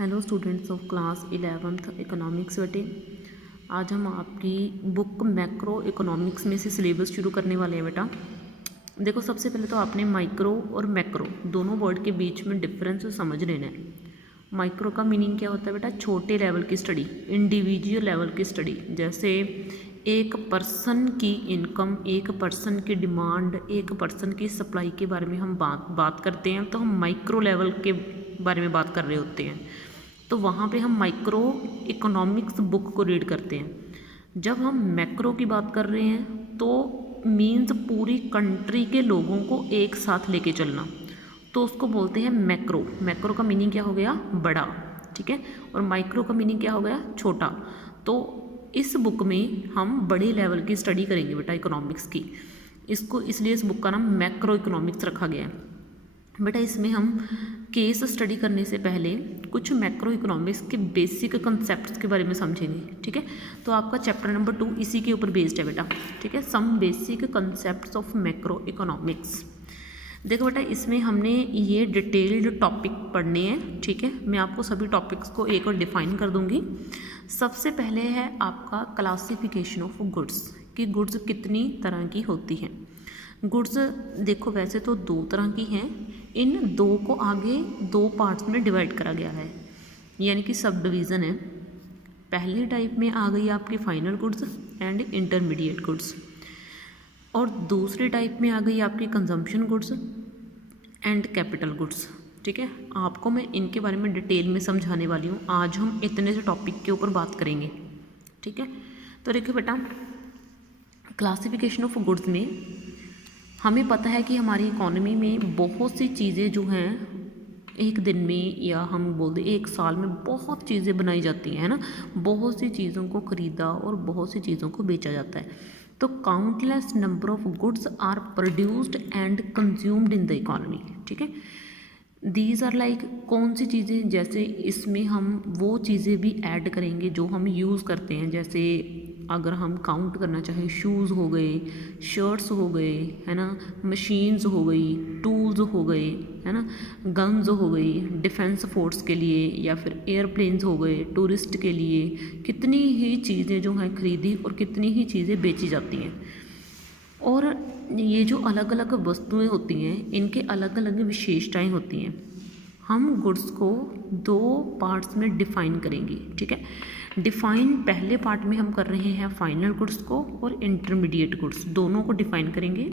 Hello students of class 11th economics बेटे। आज हम आपकी बुक मैक्रो इकोनॉमिक्स में से सिलेबस शुरू करने वाले हैं बेटा। देखो, सबसे पहले तो आपने माइक्रो और मैक्रो दोनों वर्ड के बीच में डिफरेंस समझ लेना है। माइक्रो का मीनिंग क्या होता है बेटा? छोटे लेवल की स्टडी, इंडिविजुअल लेवल की स्टडी। जैसे एक पर्सन की इनकम, एक पर्सन की डिमांड, एक पर्सन की सप्लाई के बारे में हम बात करते हैं तो हम माइक्रो लेवल के बारे में बात कर रहे होते हैं। तो वहाँ पे हम माइक्रो इकोनॉमिक्स बुक को रीड करते हैं। जब हम मैक्रो की बात कर रहे हैं तो मीन्स पूरी कंट्री के लोगों को एक साथ लेके चलना, तो उसको बोलते हैं मैक्रो। मैक्रो का मीनिंग क्या हो गया? बड़ा, ठीक है। और माइक्रो का मीनिंग क्या हो गया? छोटा। तो इस बुक में हम बड़े लेवल की स्टडी करेंगे बेटा इकोनॉमिक्स की। इसको इसलिए इस बुक का नाम मैक्रो इकोनॉमिक्स रखा गया है बेटा। इसमें हम केस स्टडी करने से पहले कुछ मैक्रो इकोनॉमिक्स के बेसिक कंसेप्ट्स के बारे में समझेंगे, ठीक है। तो आपका चैप्टर नंबर 2 इसी के ऊपर बेस्ड है बेटा, ठीक है। Some basic concepts of macro economics. देखो बेटा, इसमें हमने ये डिटेल्ड टॉपिक पढ़ने हैं, ठीक है। मैं आपको सभी टॉपिक्स को एक और डिफाइन कर दूंगी। सबसे पहले है आपका क्लासिफिकेशन ऑफ गुड्स, कि गुड्स कितनी तरह की होती हैं। गुड्स देखो वैसे तो दो तरह की हैं, इन दो को आगे दो पार्ट्स में डिवाइड करा गया है, यानी कि सब डिवीज़न है। पहली टाइप में आ गई आपकी final goods and intermediate goods, और दूसरी टाइप में आ गई आपकी consumption goods and capital goods, ठीक है। आपको मैं इनके बारे में डिटेल में समझाने वाली हूँ। आज हम इतने से टॉपिक के ऊपर बात करेंगे, ठीक है। तो देखिए बेटा, क्लासिफिकेशन ऑफ गुड्स में हमें पता है कि हमारी इकॉनमी में बहुत सी चीज़ें जो हैं एक दिन में, या हम बोल दें एक साल में, बहुत चीज़ें बनाई जाती हैं, है ना। बहुत सी चीज़ों को ख़रीदा और बहुत सी चीज़ों को बेचा जाता है। तो countless number of goods are produced and consumed in the economy, ठीक है। दीज आर लाइक, कौन सी चीज़ें? जैसे इसमें हम वो चीज़ें भी ऐड करेंगे जो हम यूज़ करते हैं। जैसे अगर हम काउंट करना चाहें, शूज़ हो गए, शर्ट्स हो गए, है ना, मशीन्स हो गई, टूल्स हो गए, है ना, गन्स हो गई डिफेंस फोर्स के लिए, या फिर एयरप्लेन्स हो गए टूरिस्ट के लिए। कितनी ही चीज़ें जो हैं खरीदी और कितनी ही चीज़ें बेची जाती हैं। और ये जो अलग अलग वस्तुएं होती हैं, इनके अलग अलग विशेषताएं होती हैं। हम गुड्स को दो पार्ट्स में डिफ़ाइन करेंगे, ठीक है। डिफ़ाइन पहले पार्ट में हम कर रहे हैं फाइनल गुड्स को और इंटरमीडिएट गुड्स, दोनों को डिफ़ाइन करेंगे।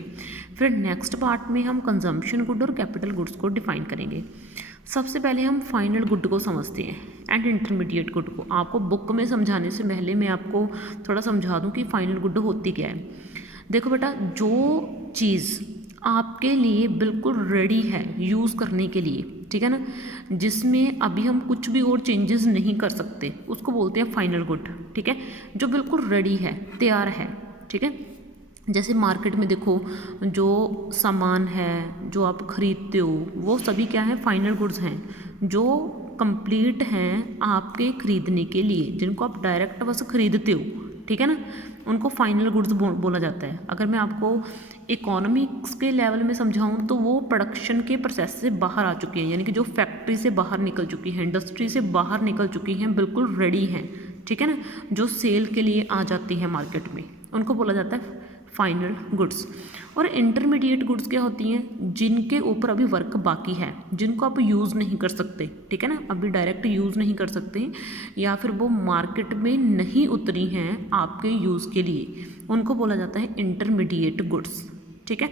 फिर नेक्स्ट पार्ट में हम कंजम्पशन गुड और कैपिटल गुड्स को डिफ़ाइन करेंगे। सबसे पहले हम फाइनल गुड को समझते हैं एंड इंटरमीडिएट गुड को। आपको बुक में समझाने से पहले मैं आपको थोड़ा समझा दूँ कि फाइनल गुड होती क्या है। देखो बेटा, जो चीज़ आपके लिए बिल्कुल रेडी है यूज़ करने के लिए, ठीक है ना, जिसमें अभी हम कुछ भी और चेंजेस नहीं कर सकते, उसको बोलते हैं फाइनल गुड, ठीक है। जो बिल्कुल रेडी है, तैयार है, ठीक है। जैसे मार्केट में देखो, जो सामान है जो आप ख़रीदते हो वो सभी क्या है? फाइनल गुड्स हैं, जो कंप्लीट हैं आपके ख़रीदने के लिए, जिनको आप डायरेक्ट बस ख़रीदते हो, ठीक है ना, उनको फाइनल गुड्स बोला जाता है। अगर मैं आपको इकोनॉमिक्स के लेवल में समझाऊं तो वो प्रोडक्शन के प्रोसेस से बाहर आ चुकी हैं, यानी कि जो फैक्ट्री से बाहर निकल चुकी हैं, इंडस्ट्री से बाहर निकल चुकी हैं, बिल्कुल रेडी हैं, ठीक है ना, जो सेल के लिए आ जाती हैं मार्केट में, उनको बोला जाता है फाइनल गुड्स। और इंटरमीडिएट गुड्स क्या होती हैं? जिनके ऊपर अभी वर्क बाकी है, जिनको आप यूज़ नहीं कर सकते, ठीक है ना, अभी डायरेक्ट यूज़ नहीं कर सकते, या फिर वो मार्केट में नहीं उतरी हैं आपके यूज़ के लिए, उनको बोला जाता है इंटरमीडिएट गुड्स, ठीक है,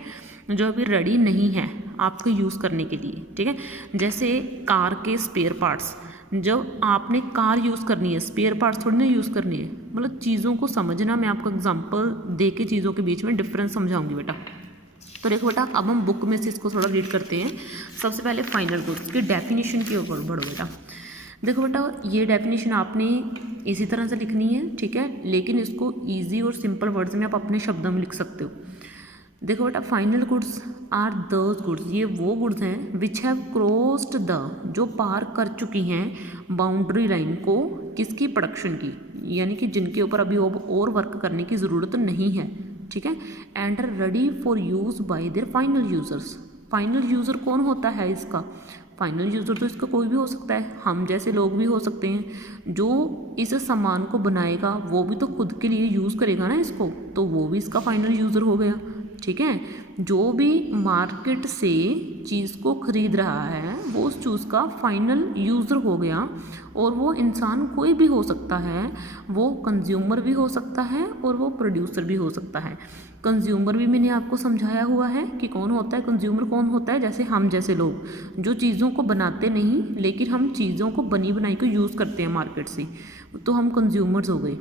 जो अभी रेडी नहीं है आपके यूज़ करने के लिए, ठीक है। जैसे कार के स्पेयर पार्ट्स, जब आपने कार यूज़ करनी है, स्पेयर पार्ट्स थोड़ी ना यूज़ करनी है, मतलब चीज़ों को समझना। मैं आपको एग्जांपल दे के चीज़ों के बीच में डिफरेंस समझाऊंगी बेटा। तो देखो बेटा, अब हम बुक में से इसको थोड़ा रीड करते हैं। सबसे पहले फाइनल गुड्स की डेफिनेशन के ऊपर बढ़ो बेटा। देखो बेटा, ये डेफिनेशन आपने इसी तरह से लिखनी है, ठीक है, लेकिन इसको ईजी और सिंपल वर्ड्स में आप अपने शब्दों में लिख सकते हो। देखो बेटा, final goods are those goods, ये वो गुड्स हैं विच हैव क्रॉस्ड द, जो पार कर चुकी हैं बाउंड्री लाइन को, किसकी? प्रोडक्शन की, यानी कि जिनके ऊपर अभी और वर्क करने की ज़रूरत नहीं है, ठीक है। And ready for use bye there final users. Final user कौन होता है इसका? फाइनल यूज़र तो इसका कोई भी हो सकता है, हम जैसे लोग भी हो सकते हैं। जो इस सामान को बनाएगा वो भी तो खुद के लिए यूज़ करेगा ना इसको, तो वो भी इसका फाइनल यूज़र हो गया। ठीक है, जो भी मार्केट से चीज़ को ख़रीद रहा है वो उस चीज़ का फाइनल यूज़र हो गया। और वो इंसान कोई भी हो सकता है, वो कंज्यूमर भी हो सकता है और वो प्रोड्यूसर भी हो सकता है। कंज्यूमर भी मैंने आपको समझाया हुआ है कि कौन होता है कंज्यूमर, कौन होता है जैसे हम जैसे लोग जो चीज़ों को बनाते नहीं लेकिन हम चीज़ों को बनी बनाई को यूज़ करते हैं मार्केट से, तो हम कंज्यूमर्स हो गए।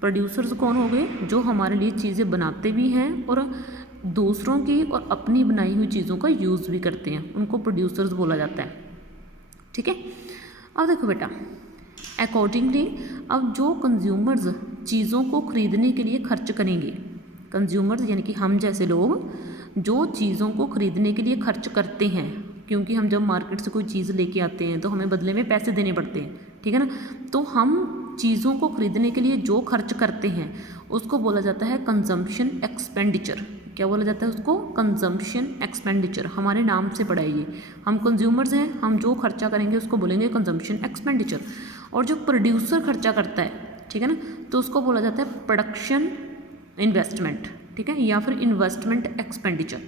प्रोड्यूसर्स कौन हो गए, जो हमारे लिए चीज़ें बनाते भी हैं और दूसरों की और अपनी बनाई हुई चीज़ों का यूज़ भी करते हैं, उनको प्रोड्यूसर्स बोला जाता है। ठीक है, अब देखो बेटा, अकॉर्डिंगली अब जो कंज्यूमर्स चीज़ों को ख़रीदने के लिए खर्च करेंगे, कंज्यूमर्स यानी कि हम जैसे लोग जो चीज़ों को ख़रीदने के लिए खर्च करते हैं, क्योंकि हम जब मार्केट से कोई चीज़ लेके आते हैं तो हमें बदले में पैसे देने पड़ते हैं। ठीक है ना, तो हम चीज़ों को ख़रीदने के लिए जो खर्च करते हैं उसको बोला जाता है कंजम्पशन एक्सपेंडिचर। क्या बोला जाता है उसको? Consumption expenditure. हमारे नाम से पड़ा है ये, हम कंज्यूमर्स हैं, हम जो खर्चा करेंगे उसको बोलेंगे कंजम्पशन एक्सपेंडिचर। और जो प्रोड्यूसर खर्चा करता है, ठीक है ना, तो उसको बोला जाता है प्रोडक्शन इन्वेस्टमेंट। ठीक है, या फिर इन्वेस्टमेंट एक्सपेंडिचर।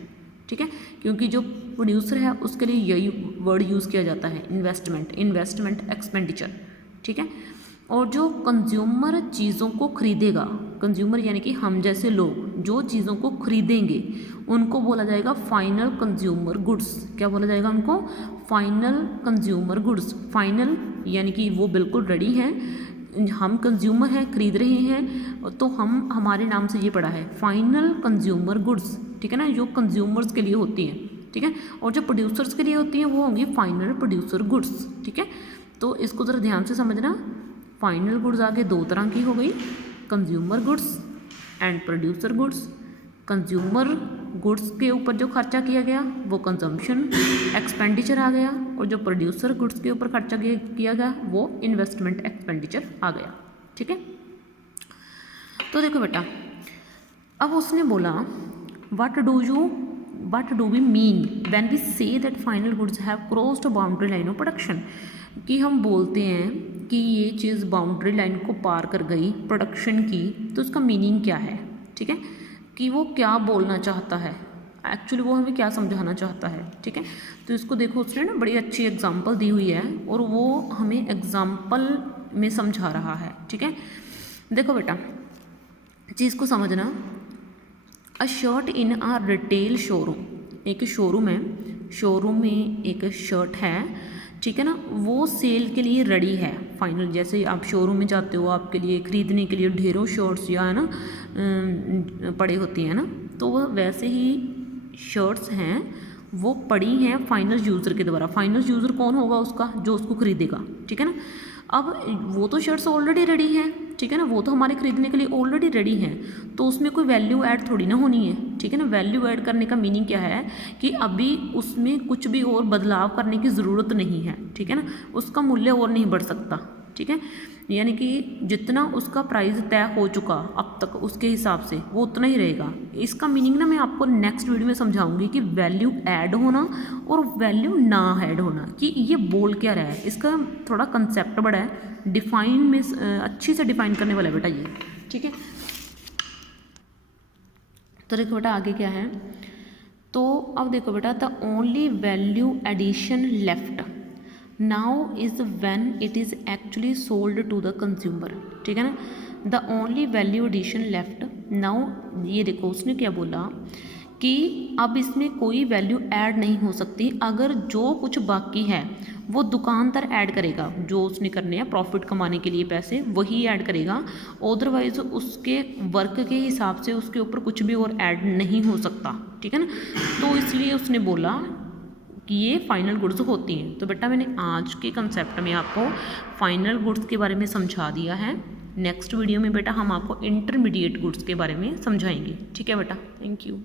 ठीक है, क्योंकि जो प्रोड्यूसर है उसके लिए यही वर्ड यूज़ किया जाता है, इन्वेस्टमेंट एक्सपेंडिचर। ठीक है, और जो कंज्यूमर चीज़ों को खरीदेगा, कंज्यूमर यानी कि हम जैसे लोग जो चीज़ों को खरीदेंगे उनको बोला जाएगा फाइनल कंज्यूमर गुड्स। क्या बोला जाएगा उनको? Final consumer goods. फाइनल यानी कि वो बिल्कुल रेडी हैं, हम कंज्यूमर हैं, खरीद रहे हैं, तो हम हमारे नाम से ये पड़ा है फाइनल कंज्यूमर गुड्स। ठीक है ना, जो कंज्यूमर्स के लिए होती हैं। ठीक है, और जो प्रोड्यूसर्स के लिए होती हैं वो होंगी फाइनल प्रोड्यूसर गुड्स। ठीक है, तो इसको ज़रा ध्यान से समझना। फाइनल गुड्स आगे दो तरह की हो गई, consumer goods and producer goods. Consumer goods के ऊपर जो खर्चा किया गया वो कंजम्पशन एक्सपेंडिचर आ गया, और जो प्रोड्यूसर गुड्स के ऊपर खर्चा किया गया वो इन्वेस्टमेंट एक्सपेंडिचर आ गया। ठीक है, तो देखो बेटा, अब उसने बोला what do we mean when we say that final goods have crossed boundary line of production. कि हम बोलते हैं कि ये चीज़ बाउंड्री लाइन को पार कर गई प्रोडक्शन की, तो उसका मीनिंग क्या है। ठीक है, कि वो क्या बोलना चाहता है, एक्चुअली वो हमें क्या समझाना चाहता है। ठीक है, तो इसको देखो, उसने ना बड़ी अच्छी एग्जांपल दी हुई है और वो हमें एग्जांपल में समझा रहा है। ठीक है, देखो बेटा, चीज़ को समझना। A shirt in a retail showroom, एक शोरूम है, शोरूम में एक शर्ट है। ठीक है ना, वो सेल के लिए रेडी है फाइनल। जैसे आप शोरूम में जाते हो, आपके लिए ख़रीदने के लिए ढेरों शर्ट्स या है ना पड़े होती हैं ना, तो वह वैसे ही शर्ट्स हैं, वो पड़ी हैं फाइनल यूज़र के द्वारा। फाइनल यूज़र कौन होगा उसका? जो उसको ख़रीदेगा। ठीक है ना, अब वो तो शर्ट्स ऑलरेडी रेडी हैं। ठीक है ना, वो तो हमारे ख़रीदने के लिए ऑलरेडी रेडी हैं, तो उसमें कोई वैल्यू ऐड थोड़ी ना होनी है। ठीक है ना, वैल्यू ऐड करने का मीनिंग क्या है कि अभी उसमें कुछ भी और बदलाव करने की ज़रूरत नहीं है। ठीक है ना, उसका मूल्य और नहीं बढ़ सकता। ठीक है, यानी कि जितना उसका प्राइस तय हो चुका अब तक उसके हिसाब से वो उतना ही रहेगा। इसका मीनिंग ना मैं आपको नेक्स्ट वीडियो में समझाऊंगी कि वैल्यू ऐड होना और वैल्यू ना ऐड होना, कि ये बोल क्या रहा है। इसका थोड़ा कंसेप्ट बड़ा है, डिफाइन में अच्छी से डिफाइन करने वाला है बेटा ये। ठीक है, तो देखो बेटा आगे क्या है, तो अब देखो बेटा, the only value addition left now is when it is actually sold to the consumer. ठीक है ना, the only value addition left now, ये देखो उसने क्या बोला कि अब इसमें कोई वैल्यू ऐड नहीं हो सकती अगर जो कुछ बाकी है वो दुकानदार ऐड करेगा। जो उसने करने हैं प्रॉफिट कमाने के लिए पैसे, वही ऐड करेगा, अदरवाइज उसके वर्क के हिसाब से उसके ऊपर कुछ भी और ऐड नहीं हो सकता। ठीक है ना, तो इसलिए उसने बोला कि ये फाइनल गुड्स होती हैं। तो बेटा मैंने आज के कंसेप्ट में आपको फाइनल गुड्स के बारे में समझा दिया है। नेक्स्ट वीडियो में बेटा हम आपको इंटरमीडिएट गुड्स के बारे में समझाएंगे। ठीक है बेटा, थैंक यू।